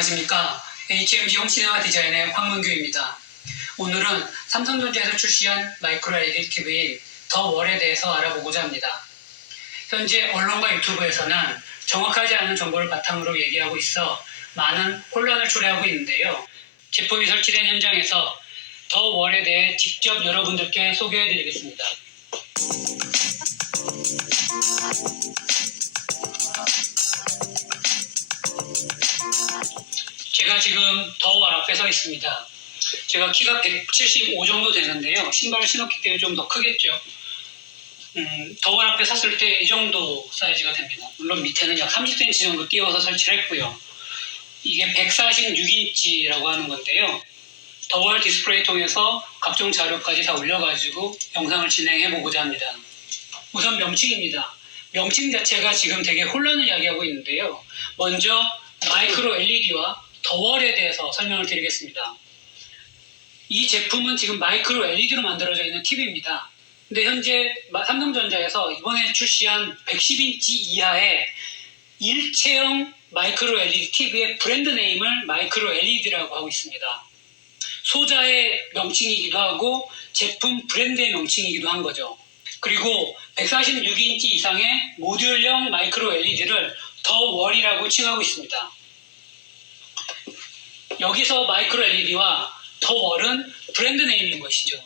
안녕하십니까. HMG 홈시네마 디자인의 황문규입니다. 오늘은 삼성전자에서 출시한 마이크로 LED TV인 더 월에 대해서 알아보고자 합니다. 현재 언론과 유튜브에서는 정확하지 않은 정보를 바탕으로 얘기하고 있어 많은 혼란을 초래하고 있는데요. 제품이 설치된 현장에서 더 월에 대해 직접 여러분들께 소개해드리겠습니다. 제가 지금 더 월 앞에 서 있습니다. 제가 키가 175 정도 되는데요. 신발을 신었기 때문에 좀 더 크겠죠. 더 월 앞에 섰을 때 이 정도 사이즈가 됩니다. 물론 밑에는 약 30cm 정도 띄워서 설치를 했고요. 이게 146인치라고 하는 건데요. 더 월 디스플레이 통해서 각종 자료까지 다 올려가지고 영상을 진행해보고자 합니다. 우선 명칭입니다. 명칭 자체가 지금 되게 혼란을 야기하고 있는데요. 먼저 마이크로 LED와 더 월에 대해서 설명을 드리겠습니다. 이 제품은 지금 마이크로 LED로 만들어져 있는 TV입니다. 근데 현재 삼성전자에서 이번에 출시한 110인치 이하의 일체형 마이크로 LED TV의 브랜드 네임을 마이크로 LED라고 하고 있습니다. 소자의 명칭이기도 하고 제품 브랜드의 명칭이기도 한 거죠. 그리고 146인치 이상의 모듈형 마이크로 LED를 더 월이라고 칭하고 있습니다. 여기서 마이크로 LED와 더 월은 브랜드 네임인 것이죠.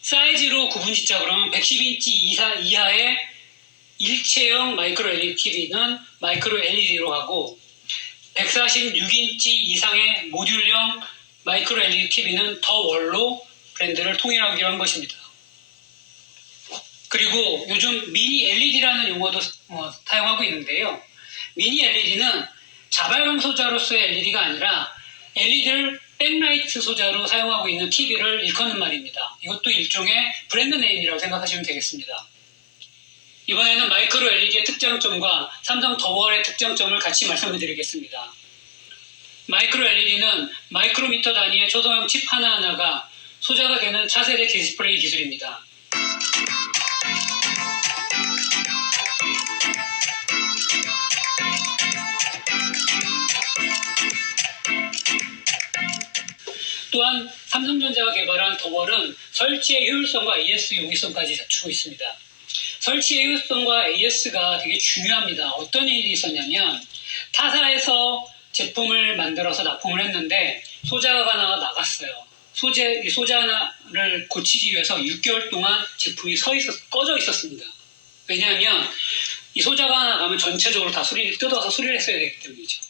사이즈로 구분 짓자 그러면 110인치 이하의 일체형 마이크로 LED TV는 마이크로 LED로 하고 146인치 이상의 모듈형 마이크로 LED TV는 더 월로 브랜드를 통일하기로 한 것입니다. 그리고 요즘 미니 LED라는 용어도 사용하고 있는데요. 미니 LED는 자발광 소자로서의 LED가 아니라 LED를 백라이트 소자로 사용하고 있는 TV를 일컫는 말입니다. 이것도 일종의 브랜드 네임이라고 생각하시면 되겠습니다. 이번에는 마이크로 LED의 특장점과 삼성 더 월의 특장점을 같이 말씀을 드리겠습니다. 마이크로 LED는 마이크로미터 단위의 초소형 칩 하나하나가 소자가 되는 차세대 디스플레이 기술입니다. 또한 삼성전자가 개발한 더 월은 설치의 효율성과 AS 용이성까지 갖추고 있습니다. 설치의 효율성과 AS가 되게 중요합니다. 어떤 일이 있었냐면 타사에서 제품을 만들어서 납품을 했는데 소자가 하나가 나갔어요. 이 소자 하나를 고치기 위해서 6개월 동안 제품이 꺼져 있었습니다. 왜냐하면 이 소자가 하나 가면 전체적으로 다 뜯어서 수리를 했어야 되기 때문이죠.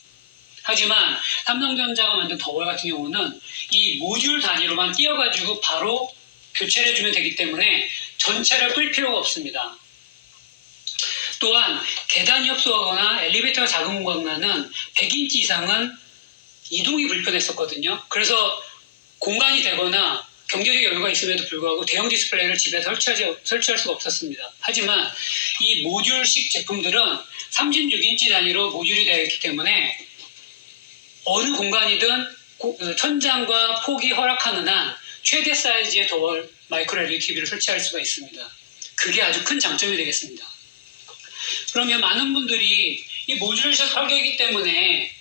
하지만 삼성전자가 만든 더 월 같은 경우는 이 모듈 단위로만 띄어가지고 바로 교체를 해주면 되기 때문에 전체를 끌 필요가 없습니다. 또한 계단이 협소하거나 엘리베이터가 작은 공간은 100인치 이상은 이동이 불편했었거든요. 그래서 공간이 되거나 경제적 여유가 있음에도 불구하고 대형 디스플레이를 집에서 설치할 수가 없었습니다. 하지만 이 모듈식 제품들은 36인치 단위로 모듈이 되어 있기 때문에 어느 공간이든 천장과 폭이 허락하는 한 최대 사이즈의 더 월 마이크로 LED TV를 설치할 수가 있습니다. 그게 아주 큰 장점이 되겠습니다. 그러면 많은 분들이 이 모듈식 설계이기 때문에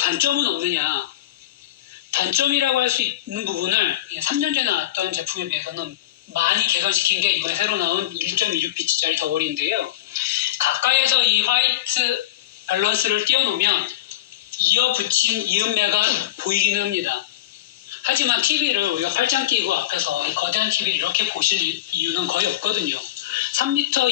단점은 없느냐? 단점이라고 할 수 있는 부분을 3년 전에 나왔던 제품에 비해서는 많이 개선시킨 게 이번에 새로 나온 1.26피치짜리 더 월인데요. 가까이에서 이 화이트 밸런스를 띄워놓으면 이어 붙인 이음매가 보이기는 합니다. 하지만 TV를 우리가 팔짱 끼고 앞에서 이 거대한 TV를 이렇게 보실 이유는 거의 없거든요. 3m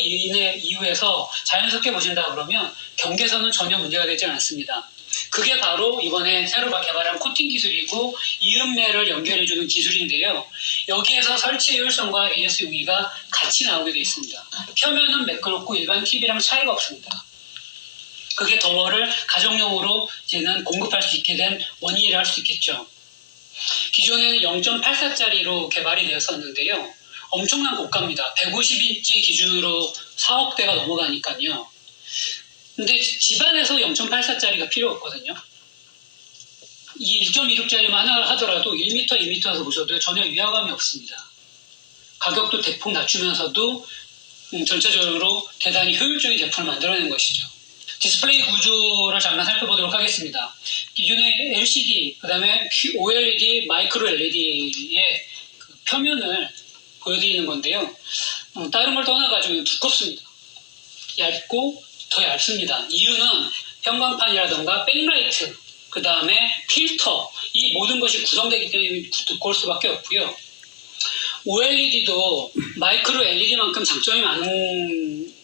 이후에서 자연스럽게 보신다 그러면 경계선은 전혀 문제가 되지 않습니다. 그게 바로 이번에 새로 개발한 코팅 기술이고 이음매를 연결해주는 기술인데요. 여기에서 설치 효율성과 AS 용이가 같이 나오게 되어 있습니다. 표면은 매끄럽고 일반 TV랑 차이가 없습니다. 그게 더 월을 가정용으로 이제는 공급할 수 있게 된 원인이라 할 수 있겠죠. 기존에는 0.84짜리로 개발이 되었었는데요. 엄청난 고가입니다. 150인치 기준으로 4억 대가 넘어가니까요. 근데 집안에서 0.84짜리가 필요 없거든요. 이 1.26짜리만 하나 하더라도 1m, 2m에서 보셔도 전혀 위화감이 없습니다. 가격도 대폭 낮추면서도 전체적으로 대단히 효율적인 제품을 만들어낸 것이죠. 디스플레이 구조를 잠깐 살펴보도록 하겠습니다. 기존의 LCD, 그 다음에 OLED, 마이크로 LED의 그 표면을 보여드리는 건데요. 다른 걸 떠나가지고 두껍습니다. 얇고 더 얇습니다. 이유는 형광판이라던가 백라이트, 그 다음에 필터, 이 모든 것이 구성되기 때문에 두꺼울 수밖에 없고요. OLED도 마이크로 LED만큼 장점이 많은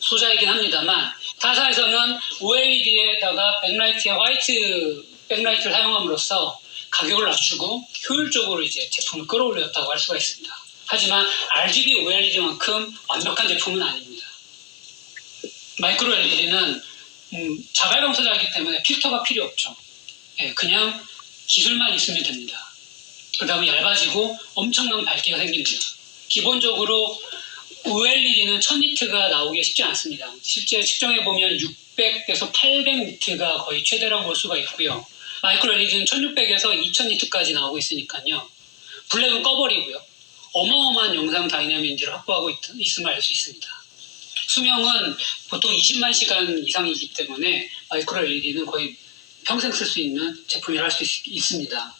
소자이긴 합니다만, 타사에서는 OLED에다가 백라이트에 화이트 백라이트를 사용함으로써 가격을 낮추고 효율적으로 이제 제품을 끌어올렸다고 할 수가 있습니다. 하지만 RGB OLED만큼 완벽한 제품은 아닙니다. 마이크로 LED는 자발광 소자이기 때문에 필터가 필요 없죠. 그냥 기술만 있으면 됩니다. 그 다음에 얇아지고 엄청난 밝기가 생깁니다. 기본적으로 OLED는 1000니트가 나오기 쉽지 않습니다. 실제 측정해보면 600에서 800니트가 거의 최대라고 볼 수가 있고요. 마이크로 LED는 1600에서 2000니트까지 나오고 있으니까요. 블랙은 꺼버리고요. 어마어마한 영상 다이나믹인지를 확보하고 있음을 알 수 있습니다. 수명은 보통 20만 시간 이상이기 때문에 마이크로 LED는 거의 평생 쓸 수 있는 제품이라 할 수 있습니다.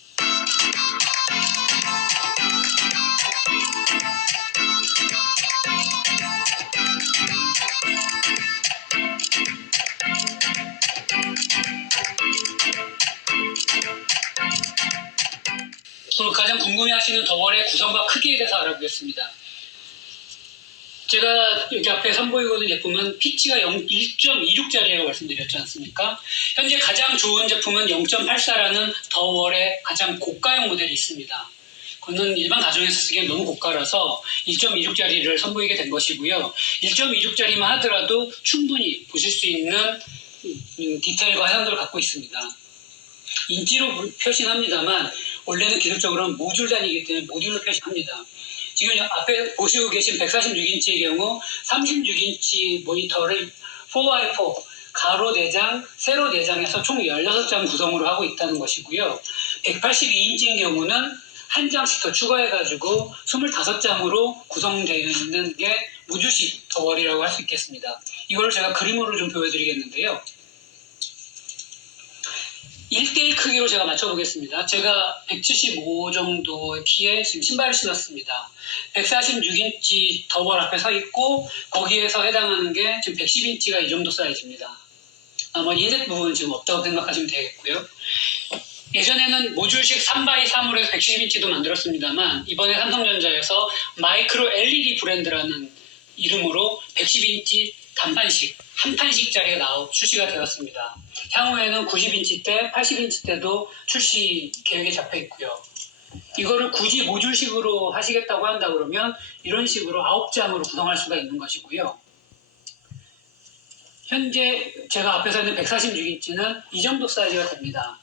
가장 궁금해하시는 더월의 구성과 크기에 대해서 알아보겠습니다. 제가 여기 앞에 선보이고 있는 제품은 피치가 1.26짜리라고 말씀드렸지 않습니까? 현재 가장 좋은 제품은 0.84라는 더월의 가장 고가형 모델이 있습니다. 그거는 일반 가정에서 쓰기엔 너무 고가라서 1.26짜리를 선보이게 된 것이고요. 1.26짜리만 하더라도 충분히 보실 수 있는 디테일과 해상도를 갖고 있습니다. 인치로 표시합니다만 원래는 기술적으로는 모듈 단위이기 때문에 모듈로 표시합니다. 지금 앞에 보시고 계신 146인치의 경우 36인치 모니터를 4x4 가로 4장, 세로 4장에서 총 16장 구성으로 하고 있다는 것이고요. 182인치인 경우는 한 장씩 더 추가해가지고 25장으로 구성되어 있는 게 모듈식 더월이라고 할 수 있겠습니다. 이걸 제가 그림으로 좀 보여드리겠는데요. 1대1 크기로 제가 맞춰보겠습니다. 제가 175 정도의 키에 지금 신발을 신었습니다. 146인치 더월 앞에 서 있고 거기에서 해당하는 게 지금 110인치가 이 정도 사이즈입니다. 나머지 흰색 부분은 지금 없다고 생각하시면 되겠고요. 예전에는 모듈식 3x3으로 해서 110인치도 만들었습니다만 이번에 삼성전자에서 마이크로 LED 브랜드라는 이름으로 110인치 단판식, 한 판씩짜리가 출시가 되었습니다. 향후에는 90인치 대, 80인치 때도 출시 계획에 잡혀 있고요. 이거를 굳이 모듈식으로 하시겠다고 한다 그러면 이런 식으로 9장으로 구성할 수가 있는 것이고요. 현재 제가 앞에서 있는 146인치는 이 정도 사이즈가 됩니다.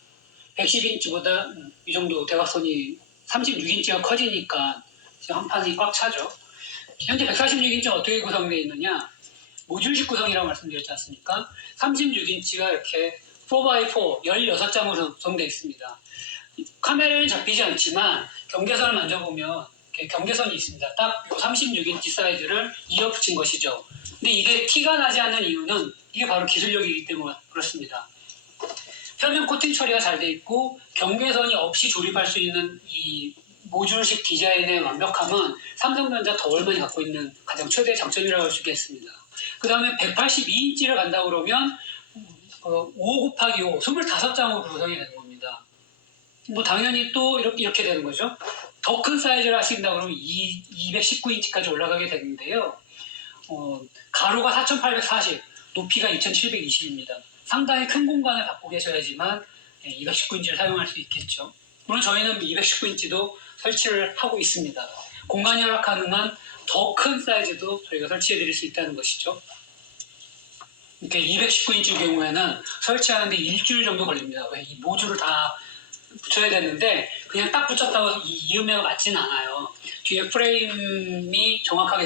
110인치보다 이 정도 대각선이 36인치가 커지니까 한 판이 꽉 차죠. 현재 146인치는 어떻게 구성되어 있느냐? 모듈식 구성이라고 말씀드렸지 않습니까? 36인치가 이렇게 4x4 16장으로 구성되어 있습니다. 카메라에 잡히지 않지만 경계선을 만져보면 경계선이 있습니다. 딱 36인치 사이즈를 이어 붙인 것이죠. 근데 이게 티가 나지 않는 이유는 이게 바로 기술력이기 때문에 그렇습니다. 표면 코팅 처리가 잘 돼 있고 경계선이 없이 조립할 수 있는 이 모듈식 디자인의 완벽함은 삼성전자 더월만이 갖고 있는 가장 최대 장점이라고 할 수 있겠습니다. 그 다음에 182인치를 간다 그러면 5 곱하기 5, 25장으로 구성이 되는 겁니다. 뭐 당연히 또 이렇게 되는 거죠. 더 큰 사이즈를 하신다 그러면 219인치까지 올라가게 되는데요. 가로가 4840, 높이가 2720입니다. 상당히 큰 공간을 갖고 계셔야지만 219인치를 사용할 수 있겠죠. 물론 저희는 219인치도 설치를 하고 있습니다. 공간이 허락하는 한 더 큰 사이즈도 저희가 설치해 드릴 수 있다는 것이죠. 이렇게 219인치 경우에는 설치하는데 일주일 정도 걸립니다. 왜? 이 모듈을 다 붙여야 되는데 그냥 딱 붙였다고 이음매가 맞지는 않아요. 뒤에 프레임이 정확하게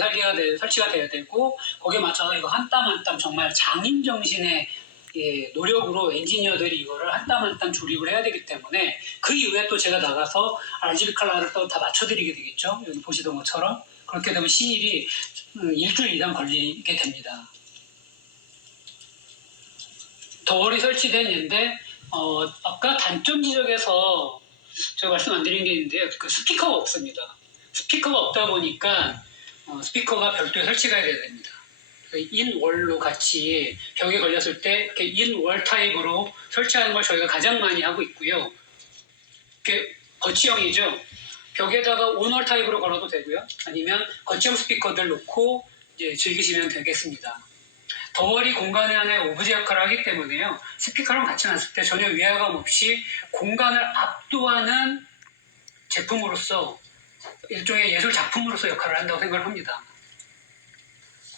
설치가 돼야 되고 거기에 맞춰서 이거 한 땀 한 땀 정말 장인 정신의 노력으로 엔지니어들이 이거를 한 땀 한 땀 조립을 해야 되기 때문에 그 이후에 또 제가 나가서 RGB 컬러를 또 다 맞춰드리게 되겠죠. 여기 보시던 것처럼 그렇게 되면 시일이 일주일 이상 걸리게 됩니다. 덩어리 설치된 얘인데 아까 단점 지적에서 제가 말씀 안 드린 게 있는데요. 그 스피커가 없습니다. 스피커가 없다 보니까 스피커가 별도에 설치가 돼야 됩니다. 인월로 같이 벽에 걸렸을 때 이렇게 인월 타입으로 설치하는 걸 저희가 가장 많이 하고 있고요. 이렇게 거치형이죠. 벽에다가 온월 타입으로 걸어도 되고요. 아니면 거치형 스피커들 놓고 이제 즐기시면 되겠습니다. 덩어리 공간의 하나의 오브제 역할을 하기 때문에요. 스피커랑 같이 놨을 때 전혀 위화감 없이 공간을 압도하는 제품으로서 일종의 예술 작품으로서 역할을 한다고 생각을 합니다.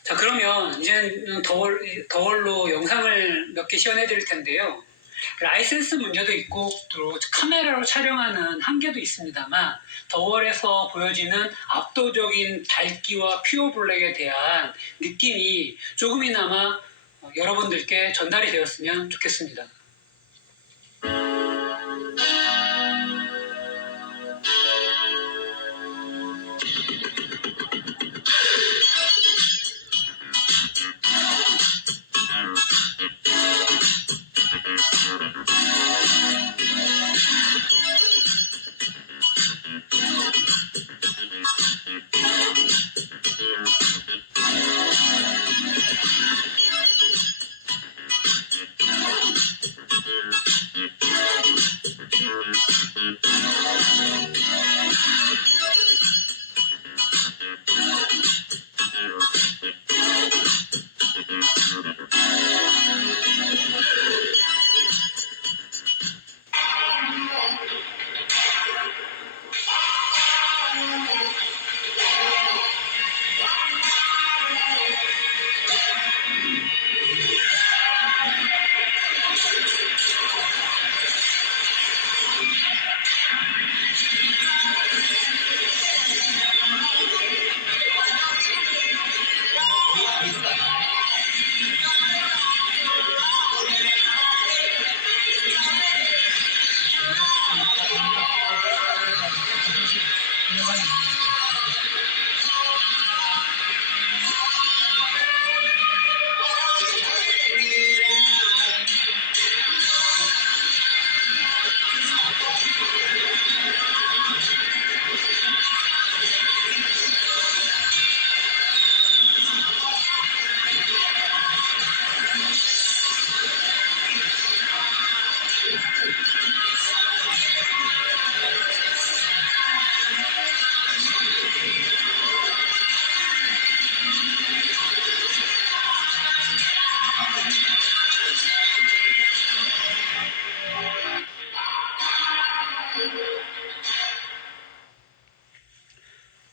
자, 그러면 이제는 덩얼로 영상을 몇 개 시연해 드릴 텐데요. 라이센스 문제도 있고 또 카메라로 촬영하는 한계도 있습니다만 덩얼에서 보여지는 압도적인 밝기와 퓨어 블랙에 대한 느낌이 조금이나마 여러분들께 전달이 되었으면 좋겠습니다.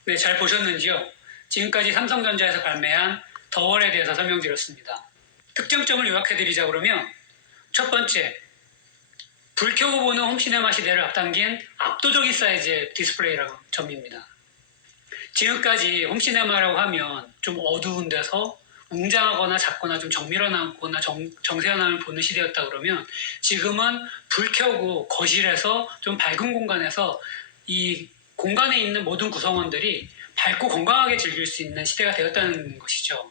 네, 잘 보셨는지요? 지금까지 삼성전자에서 발매한 덩얼에 대해서 설명드렸습니다. 특정점을 요약해드리자 그러면 첫 번째, 불 켜고 보는 홈시네마 시대를 앞당긴 압도적인 사이즈의 디스플레이라는 점입니다. 지금까지 홈시네마라고 하면 좀 어두운 데서 웅장하거나 작거나 좀 정밀하거나 정세현함을 보는 시대였다 그러면 지금은 불 켜고 거실에서 좀 밝은 공간에서 이 공간에 있는 모든 구성원들이 밝고 건강하게 즐길 수 있는 시대가 되었다는 것이죠.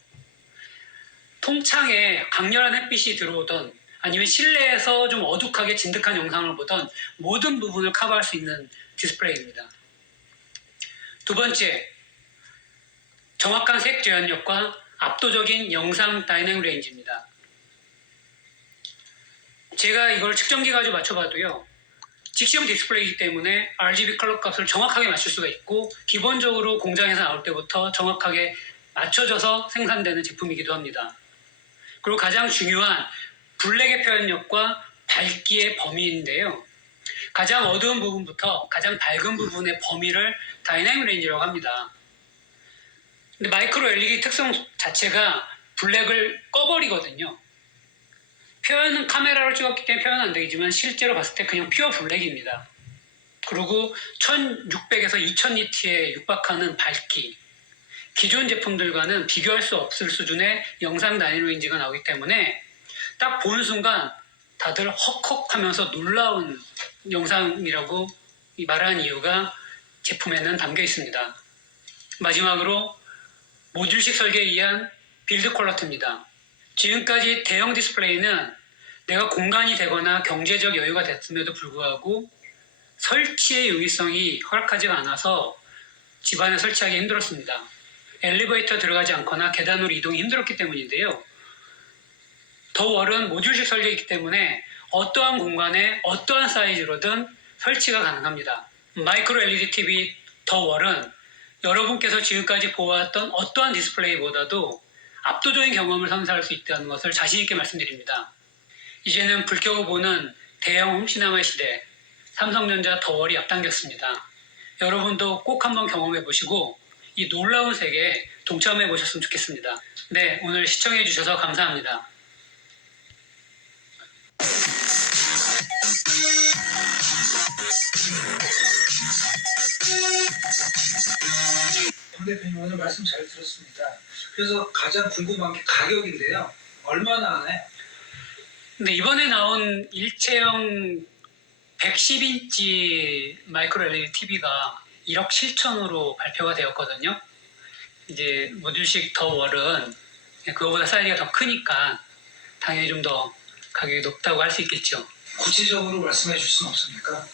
통창에 강렬한 햇빛이 들어오던 아니면 실내에서 좀 어둑하게 진득한 영상을 보던 모든 부분을 커버할 수 있는 디스플레이입니다. 두 번째, 정확한 색 재현력과 압도적인 영상 다이내믹 레인지입니다. 제가 이걸 측정기 가지고 맞춰봐도요. 직시형 디스플레이이기 때문에 RGB 컬러 값을 정확하게 맞출 수가 있고 기본적으로 공장에서 나올 때부터 정확하게 맞춰져서 생산되는 제품이기도 합니다. 그리고 가장 중요한 블랙의 표현력과 밝기의 범위인데요. 가장 어두운 부분부터 가장 밝은 부분의 범위를 다이내믹 레인지라고 합니다. 근데 마이크로 LED 특성 자체가 블랙을 꺼버리거든요. 표현은 카메라로 찍었기 때문에 표현은 안 되지만 실제로 봤을 때 그냥 퓨어 블랙입니다. 그리고 1600에서 2000니트에 육박하는 밝기, 기존 제품들과는 비교할 수 없을 수준의 영상 다이내믹 레인지가 나오기 때문에 딱 보는 순간 다들 헉헉하면서 놀라운 영상이라고 말한 이유가 제품에는 담겨 있습니다. 마지막으로 모듈식 설계에 의한 빌드 퀄러티입니다. 지금까지 대형 디스플레이는 내가 공간이 되거나 경제적 여유가 됐음에도 불구하고 설치의 용이성이 허락하지가 않아서 집안에 설치하기 힘들었습니다. 엘리베이터 들어가지 않거나 계단으로 이동이 힘들었기 때문인데요. 더 월은 모듈식 설계이기 때문에 어떠한 공간에 어떠한 사이즈로든 설치가 가능합니다. 마이크로 LED TV 더 월은 여러분께서 지금까지 보았던 어떠한 디스플레이보다도 압도적인 경험을 선사할 수 있다는 것을 자신있게 말씀드립니다. 이제는 불 켜고 보는 대형 홈시네마의 시대, 삼성전자 더 월이 앞당겼습니다. 여러분도 꼭 한번 경험해 보시고 이 놀라운 세계에 동참해 보셨으면 좋겠습니다. 네, 오늘 시청해 주셔서 감사합니다. 정 대표님 오늘 말씀 잘 들었습니다. 그래서 가장 궁금한 게 가격인데요. 얼마나 하나요? 근데 이번에 나온 일체형 110인치 마이크로 LED TV가 1억 7천으로 발표가 되었거든요. 이제 모듈식 더 월은 그거보다 사이즈가 더 크니까 당연히 좀 더 가격이 높다고 할 수 있겠죠. 구체적으로 말씀해 줄 수는 없습니까?